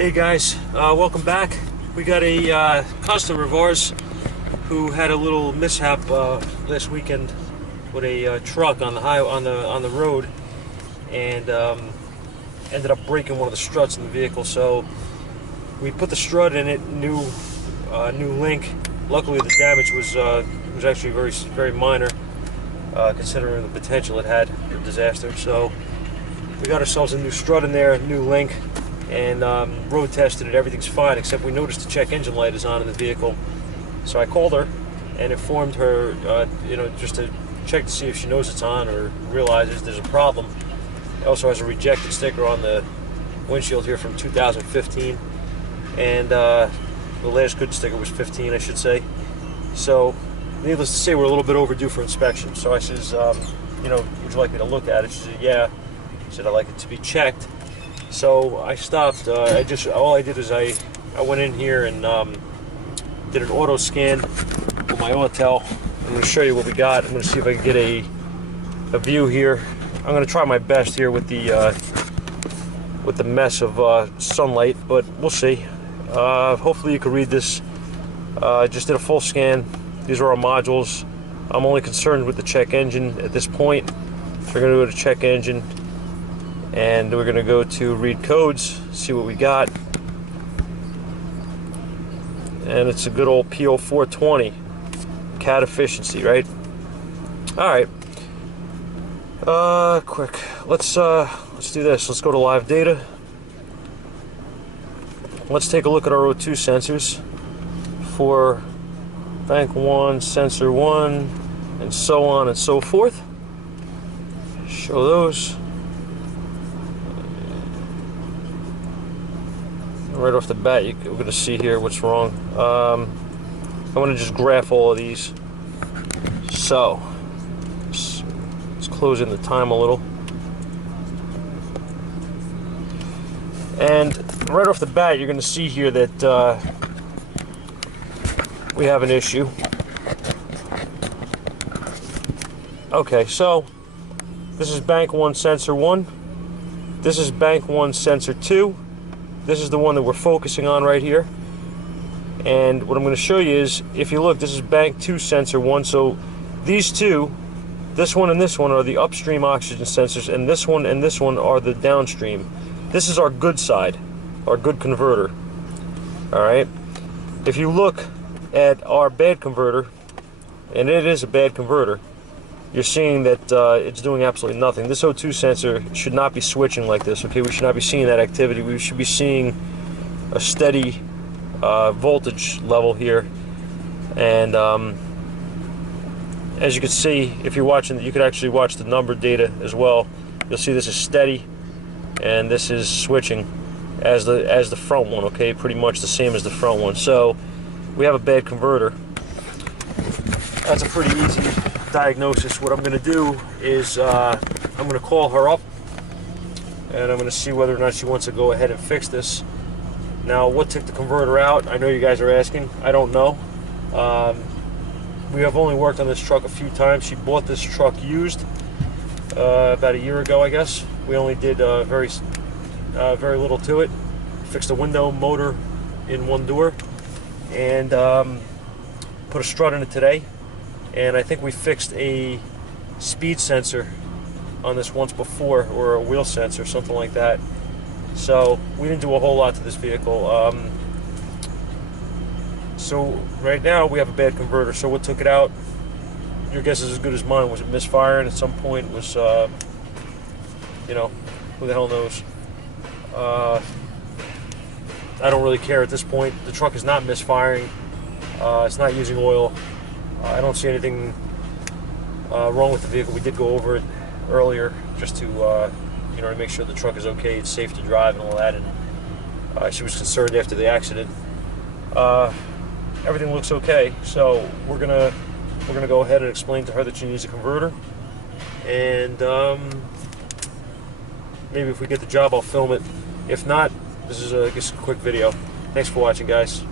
Hey guys, welcome back. We got a customer of ours who had a little mishap last weekend with a truck on the road, and ended up breaking one of the struts in the vehicle. So we put the strut in it, new link. Luckily, the damage was actually very minor, considering the potential it had for disaster. So we got ourselves a new strut in there, a new link, and road tested it. Everything's fine, except we noticed the check engine light is on in the vehicle. So I called her and informed her, just to check to see if she knows it's on or realizes there's a problem. It also has a rejected sticker on the windshield here from 2015, and the last good sticker was 15, I should say. So needless to say, we're a little bit overdue for inspection. So I says, would you like me to look at it? She said, yeah. I said, I'd like it to be checked. So I stopped. All I did is I went in here and did an auto scan with my Autel. I'm going to show you what we got. I'm going to see if I can get a view here. I'm going to try my best here with the mess of sunlight, but we'll see. Hopefully you can read this. I just did a full scan. These are our modules. I'm only concerned with the check engine at this point. So we're going to go to check engine, and we're going to go to read codes, see what we got. And it's a good old p0420 cat efficiency, right? All right. Quick. Let's do this. Let's go to live data. Let's take a look at our O2 sensors for bank 1, sensor 1, and so on and so forth. Show those. Right off the bat, you're going to see here what's wrong. I'm going to just graph all of these. So, let's close in the time a little. And right off the bat, you're going to see here that we have an issue. Okay, so this is bank 1, sensor 1. This is bank 1, sensor 2. This is the one that we're focusing on right here. And what I'm going to show you is, if you look, this is bank 2, sensor 1. So these two, this one and this one, are the upstream oxygen sensors, and this one are the downstream. This is our good side, our good converter. All right. If you look at our bad converter, and it is a bad converter, you're seeing that it's doing absolutely nothing. This O2 sensor should not be switching like this, okay? We should not be seeing that activity. We should be seeing a steady voltage level here. And as you can see, if you're watching, you could actually watch the number data as well. You'll see this is steady, and this is switching as the front one, okay? Pretty much the same as the front one. So we have a bad converter. That's a pretty easy diagnosis. What I'm going to do is I'm going to call her up, and I'm going to see whether or not she wants to go ahead and fix this. Now, what took the converter out? I know you guys are asking. I don't know. We have only worked on this truck a few times. She bought this truck used about a year ago, I guess. We only did very little to it. Fixed a window, motor in one door, and put a strut in it today. And I think we fixed a speed sensor on this once before, or a wheel sensor, something like that. So we didn't do a whole lot to this vehicle. So right now we have a bad converter. So what took it out? Your guess is as good as mine. Was it misfiring at some point? Was who the hell knows? I don't really care at this point. The truck is not misfiring. It's not using oil. I don't see anything wrong with the vehicle. We did go over it earlier just to to make sure the truck is okay, it's safe to drive and all that. And she was concerned after the accident. Everything looks okay, so we're gonna go ahead and explain to her that she needs a converter. And maybe if we get the job, I'll film it. If not, this is just a quick video. Thanks for watching, guys.